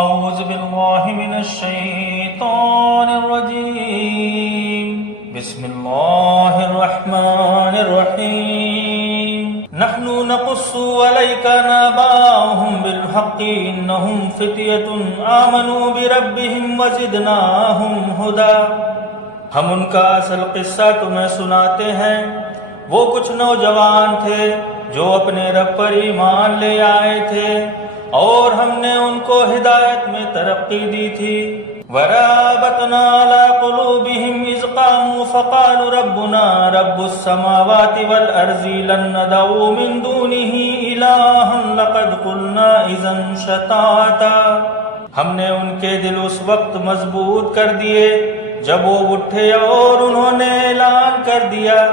أعوذ بالله من الشيطان الرجيم بسم الله الرحمن الرحيم نحن نقص عليك نبأهم بالحق إنهم فتية آمنوا بربهم وزدناهم هدى ہم ان کا اصل قصہ تمہیں سناتے ہیں۔ وہ کچھ نوجوان تھے جو اپنے رب پر ایمان لے آئے تھے اور ہم نے ان کو ہدایت میں ترقی دی تھی۔ وَرَبَطْنَا عَلَى قُلُوبِهِمْ إِذْ قَامُوا فَقَالُوا رَبُّنَا رَبُّ السَّمَاوَاتِ وَالْأَرْضِ لَن نَّدْعُوَ مِن دُونِهِ إِلَٰهًا لَّقَدْ قُلْنَا إِذًا شَطَاطًا۔ ہم نے ان کے دل اس وقت مضبوط کر دیے جب وہ اٹھے اور انہوں نے اعلان کر دیا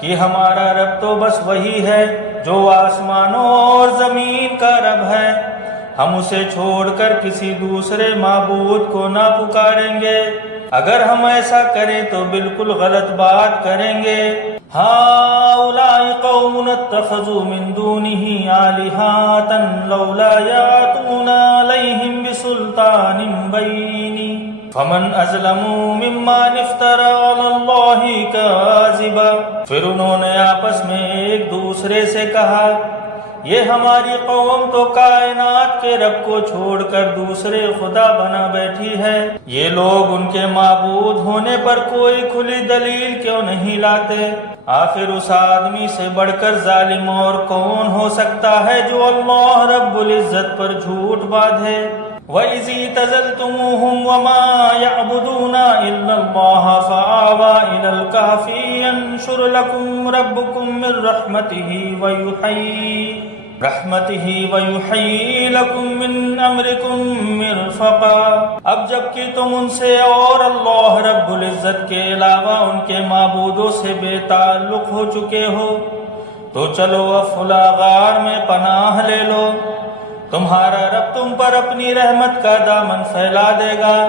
کہ ہمارا رب تو بس وہی ہے جو آسمانوں اور زمین کا رب ہے، ہم اسے چھوڑ کر کسی دوسرے معبود کو نہ پکاریں گے۔ اگر ہم ایسا کریں تو بالکل غلط بات کریں گے۔ هؤلاء قوم اتخذوا من دونه آلهة لولا يأتون عليهم بسلطان بين فمن أظلم ممن افترى على الله كاذبا۔ پھر انہوں نے آپس میں ایک دوسرے سے کہا، یہ ہماری قوم تو کائنات کے رب کو چھوڑ کر دوسرے خدا بنا بیٹھی ہے۔ یہ لوگ ان کے معبود ہونے پر کوئی کھلی دلیل کیوں نہیں لاتے؟ آخر اس آدمی سے بڑھ کر ظالم اور کون ہو سکتا ہے جو اللہ رب العزت پر جھوٹ باندھے۔ وَإِذِ اعْتَزَلْتُمُوهُمْ وَمَا يَعْبُدُونَ إِلَّا اللَّهَ فَآوَىٰ إِلَى الْكَهْفِ يَنشُرْ لَكُمْ رَبُّكُم مِّن رَّحْمَتِهِ وَيُحْيِي لَكُم مِّنْ أَمْرِكُم مِّرْفَقًا۔ اب جب کہ تم ان سے اور اللہ رب العزت کے علاوہ ان کے معبودوں سے بے تعلق ہو چکے ہو تو چلو افلا غار میں پناہ لے لو، تمہارا رب تم پر اپنی رحمت کا دامن پھیلا دے گا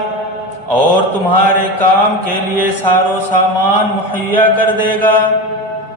اور تمہارے کام کے لیے سارو سامان مہیا کر دے گا۔